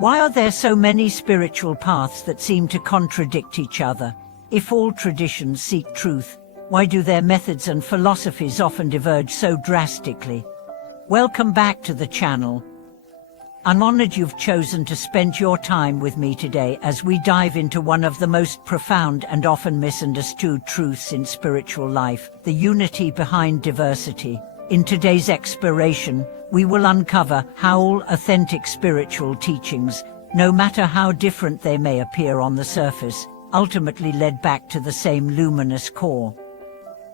Why are there so many spiritual paths that seem to contradict each other? If all traditions seek truth, why do their methods and philosophies often diverge so drastically? Welcome back to the channel. I'm honored you've chosen to spend your time with me today as we dive into one of the most profound and often misunderstood truths in spiritual life, the unity behind diversity. In today's exploration, we will uncover how all authentic spiritual teachings, no matter how different they may appear on the surface, ultimately led back to the same luminous core.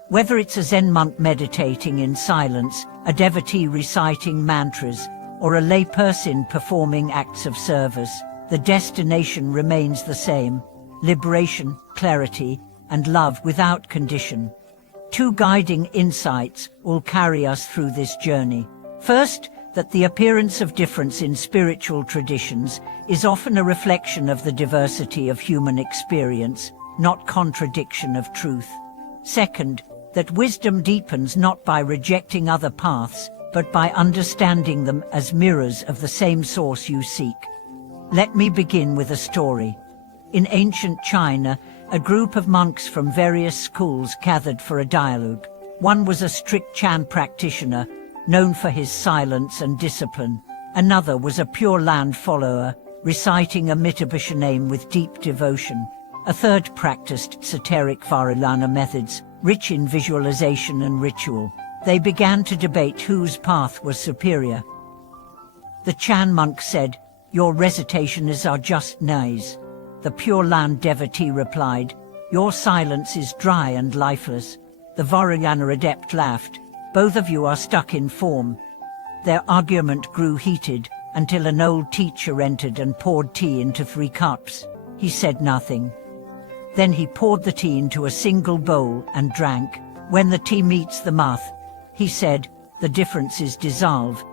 Whether it's a Zen monk meditating in silence, a devotee reciting mantras, or a layperson performing acts of service, the destination remains the same: liberation, clarity, and love without condition. Two guiding insights will carry us through this journey. First, that the appearance of difference in spiritual traditions is often a reflection of the diversity of human experience, not contradiction of truth. Second, that wisdom deepens not by rejecting other paths, but by understanding them as mirrors of the same source you seek. Let me begin with a story. In ancient China, a group of monks from various schools gathered for a dialogue. One was a strict Chan practitioner, known for his silence and discipline. Another was a Pure Land follower, reciting a Mittabusha name with deep devotion. A third practiced esoteric Varulana methods, rich in visualization and ritual. They began to debate whose path was superior. The Chan monk said, "Your recitations are just noise." The Pure Land devotee replied, "Your silence is dry and lifeless." The Varulana adept laughed, "Both of you are stuck in form." Their argument grew heated until an old teacher entered and poured tea into 3 cups. He said nothing. Then he poured the tea into a single bowl and drank. "When the tea meets the mouth," he said, "the differences dissolve."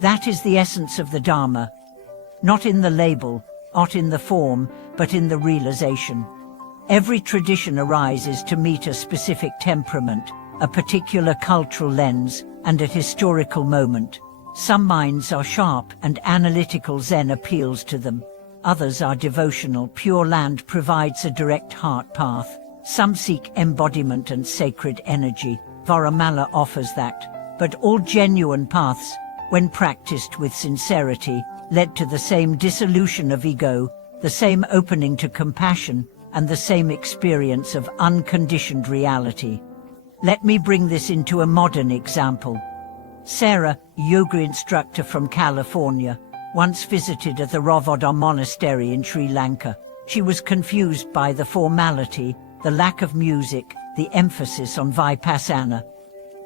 That is the essence of the Dharma. Not in the label, not in the form, but in the realization. Every tradition arises to meet a specific temperament, a particular cultural lens, and a historical moment. Some minds are sharp and analytical, Zen appeals to them. Others are devotional, Pure Land provides a direct heart path. Some seek embodiment and sacred energy, Varumala offers that. But all genuine paths, when practiced with sincerity, led to the same dissolution of ego, the same opening to compassion, and the same experience of unconditioned reality. Let me bring this into a modern example. Sarah, a yoga instructor from California, once visited the Theravada monastery in Sri Lanka. She was confused by the formality, the lack of music, the emphasis on vipassana.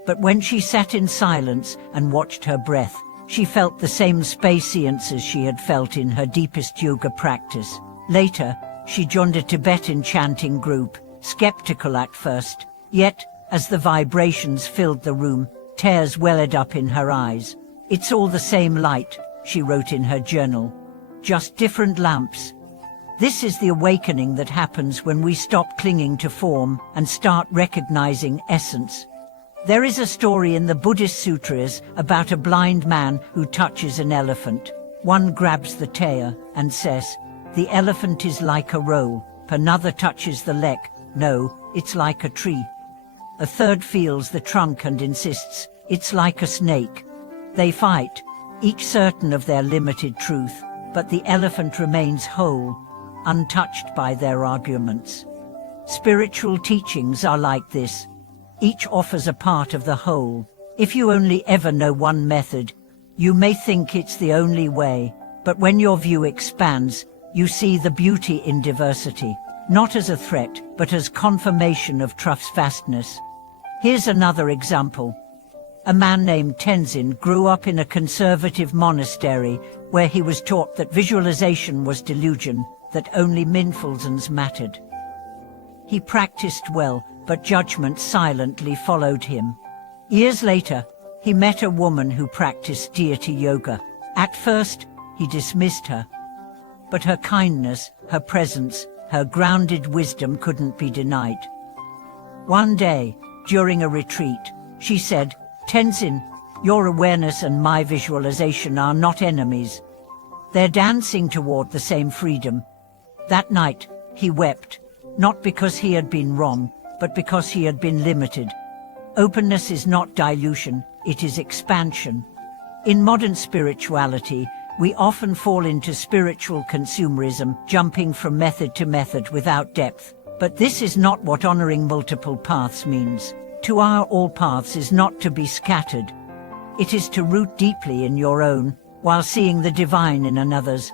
But when she sat in silence and watched her breath, she felt the same spacience as she had felt in her deepest yoga practice. Later, she joined a Tibetan chanting group, skeptical at first, yet, as the vibrations filled the room, tears welled up in her eyes. "It's all the same light," she wrote in her journal, "just different lamps." This is the awakening that happens when we stop clinging to form and start recognizing essence. There is a story in the Buddhist sutras about a blind man who touches an elephant. One grabs the tail and says, "The elephant is like a roll." Another touches the leg, "No, it's like a tree." A third feels the trunk and insists, "It's like a snake." They fight, each certain of their limited truth, but the elephant remains whole, untouched by their arguments. Spiritual teachings are like this. Each offers a part of the whole. If you only ever know one method, you may think it's the only way, but when your view expands, you see the beauty in diversity, not as a threat, but as confirmation of truth's vastness. Here's another example. A man named Tenzin grew up in a conservative monastery where he was taught that visualization was delusion, that only mindfulness mattered. He practiced well, but judgment silently followed him. Years later, he met a woman who practiced deity yoga. At first, he dismissed her, but her kindness, her presence, her grounded wisdom couldn't be denied. One day, during a retreat, she said, "Tenzin, your awareness and my visualization are not enemies. They're dancing toward the same freedom. That night, he wept, not because he had been wrong, but because he had been limited. Openness is not dilution, it is expansion. In modern spirituality, we often fall into spiritual consumerism, jumping from method to method without depth. But this is not what honoring multiple paths means. To honor all paths is not to be scattered. It is to root deeply in your own, while seeing the divine in another's.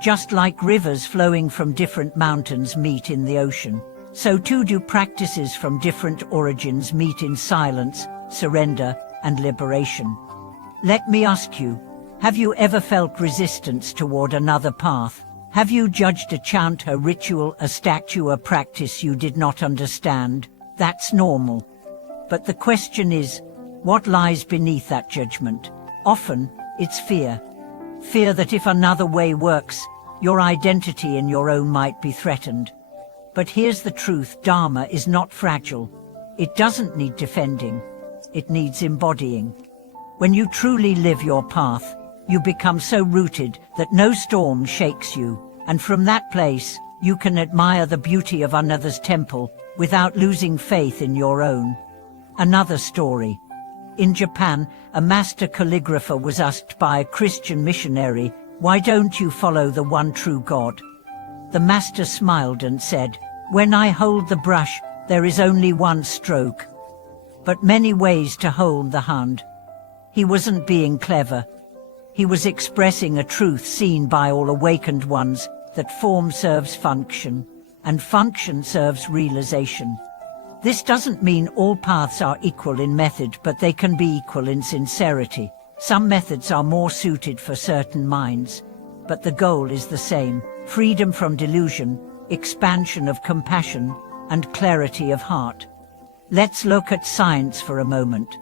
Just like rivers flowing from different mountains meet in the ocean, so too do practices from different origins meet in silence, surrender, and liberation. Let me ask you, have you ever felt resistance toward another path? Have you judged a chant, a ritual, a statue, a practice you did not understand? That's normal. But the question is, what lies beneath that judgment? Often, it's fear. Fear that if another way works, your identity in your own might be threatened. But here's the truth: Dharma is not fragile. It doesn't need defending. It needs embodying. When you truly live your path, you become so rooted that no storm shakes you, and from that place, you can admire the beauty of another's temple without losing faith in your own. Another story. In Japan, a master calligrapher was asked by a Christian missionary, "Why don't you follow the one true God?" The master smiled and said, "When I hold the brush, there is only one stroke, but many ways to hold the hand." He wasn't being clever. He was expressing a truth seen by all awakened ones, that form serves function, and function serves realization. This doesn't mean all paths are equal in method, but they can be equal in sincerity. Some methods are more suited for certain minds, but the goal is the same: freedom from delusion, expansion of compassion, and clarity of heart. Let's look at science for a moment.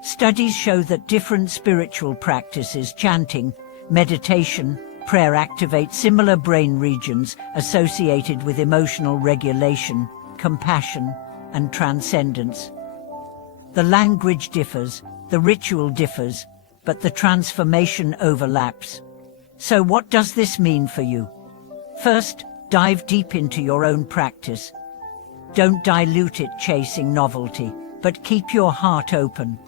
Studies show that different spiritual practices, chanting, meditation, prayer, activate similar brain regions associated with emotional regulation, compassion, and transcendence. The language differs, the ritual differs, but the transformation overlaps. So what does this mean for you? First, dive deep into your own practice. Don't dilute it chasing novelty, but keep your heart open.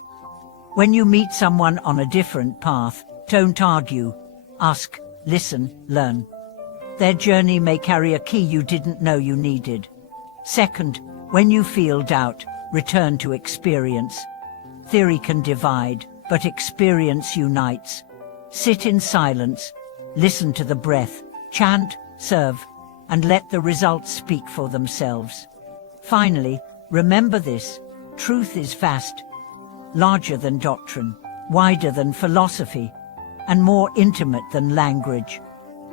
When you meet someone on a different path, don't argue. Ask, listen, learn. Their journey may carry a key you didn't know you needed. Second, when you feel doubt, return to experience. Theory can divide, but experience unites. Sit in silence, listen to the breath, chant, serve, and let the results speak for themselves. Finally, remember this: truth is vast, larger than doctrine, wider than philosophy, and more intimate than language.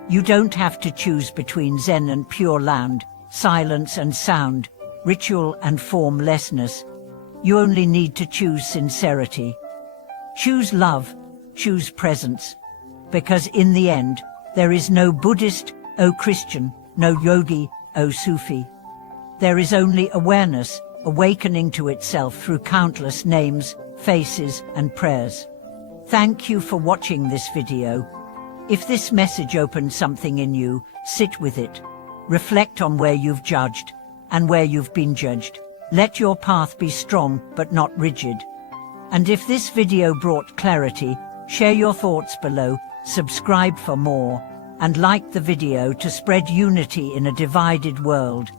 You don't have to choose between Zen and Pure Land, silence and sound, ritual and formlessness. You only need to choose sincerity. Choose love, choose presence, because in the end, there is no Buddhist, O Christian, no yogi, O Sufi. There is only awareness, awakening to itself through countless names, faces, and prayers. Thank you for watching this video. If this message opened something in you, sit with it. Reflect on where you've judged and where you've been judged. Let your path be strong but not rigid. And if this video brought clarity, share your thoughts below, subscribe for more, and like the video to spread unity in a divided world.